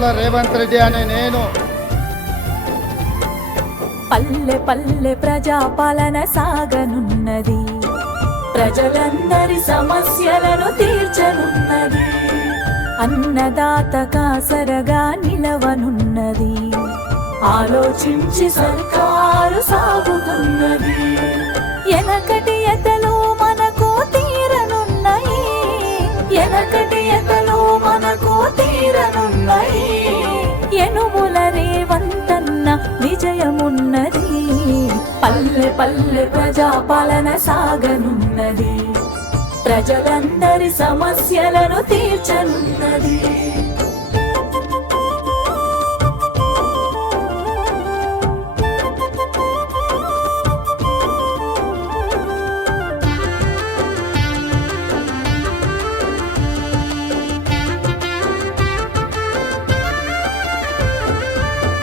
యనమల రేవంత్ రెడ్డి అనే నేను పల్లె పల్లె ప్రజాపాలన సాగనున్నది, ప్రజలందరి సమస్యలను తీర్చనున్నది, అన్నదాత కాసరగా నిలవనున్నది, ఆలోచించి సర్కారు సాగుతున్నది. ఎనకటి ఎతలు మనకు తీరనున్నాయి, ఎనకటి ఎతలు మనకు తీరనున్నాయి, యనమల రేవంతన్న విజయమున్నది. పల్లె పల్లె ప్రజాపాలన సాగనున్నది, ప్రజలందరి సమస్యలను తీర్చనున్నది.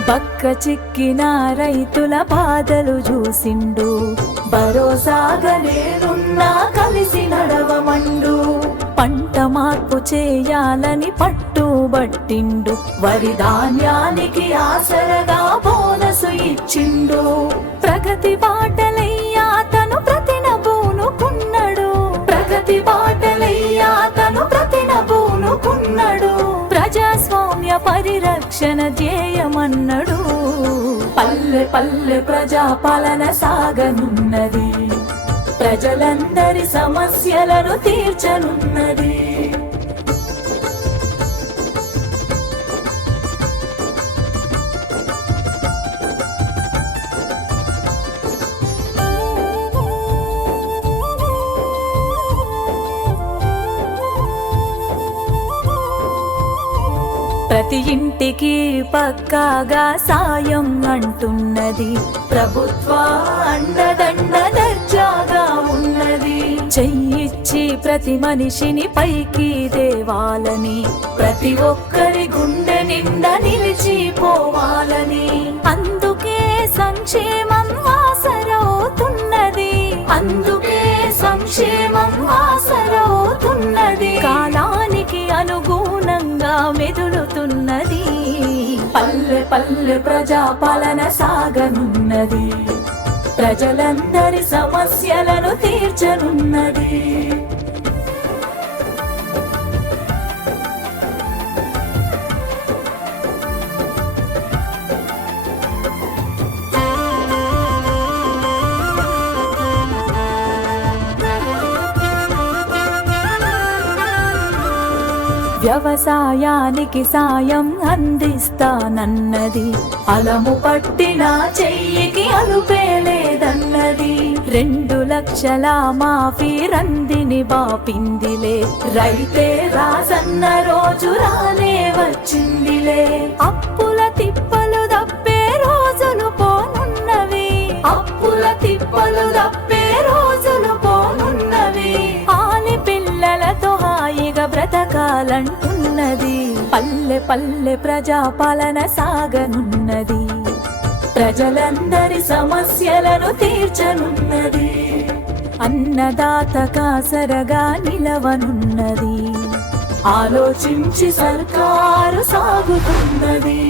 పక్క చిక్కిన రైతుల బాధలు చూసిండు, భరోసాగా నేనున్నా కలిసి నడవమండు. పంట మార్పు చేయాలని పట్టుబట్టిండు, వరి ధాన్యానికి ఆసరగా బోనసు ఇచ్చిండు. ప్రగతి బాటలయ్యా తను ప్రతినబూనుకున్నాడు, ప్రగతి బాటలయ్యా తను ప్రతినబూనుకున్నాడు. ప్రజాస్వామ్య పరిరక్షణ ధ్యేయమన్నడు. పల్లె పల్లె ప్రజాపాలన సాగనున్నది, ప్రజలందరి సమస్యలను తీర్చనున్నది. ప్రతి ఇంటికి పక్కాగా సాయం అంటున్నది, ప్రభుత్వ అండదండ దర్జాగా ఉన్నది. చెయ్యిచ్చి ప్రతి మనిషిని పైకి దేవాలని, ప్రతి ఒక్కరి గుండె నిండా నిలిచిపోవాలని, అందుకే సంక్షేమం ఆసరవుతున్నది, అందుకే సంక్షేమం ఆసరవుతున్నది. కాలానికి అనుగుణంగా మెదులుతున్నది. పల్లె పల్లె ప్రజాపాలన సాగనున్నది, ప్రజలందరి సమస్యలను తీర్చనున్నది. వ్యవసాయానికి సాయం అందిస్తానన్నది, అలము పట్టిన చెయ్యికి అలుపేలేదన్నది. 2 లక్షల మాఫీ రందిని బాపిందిలే, రైతే రాజన్న రోజు రానే వచ్చిందిలే. అప్పుల తిప్పలు దప్పే రోజులు పోనున్నవి, అప్పుల తిప్పలు దప్పే రోజులు పోనున్నవి. ఆలి పిల్లలతో హాయిగా బ్రతకాలంటున్నది. పల్లె పల్లె ప్రజాపాలన సాగనున్నది, ప్రజలందరి సమస్యలను తీర్చనున్నది, అన్నదాత కాసరగా నిలవనున్నది, ఆలోచించి సర్కారు సాగుతున్నది.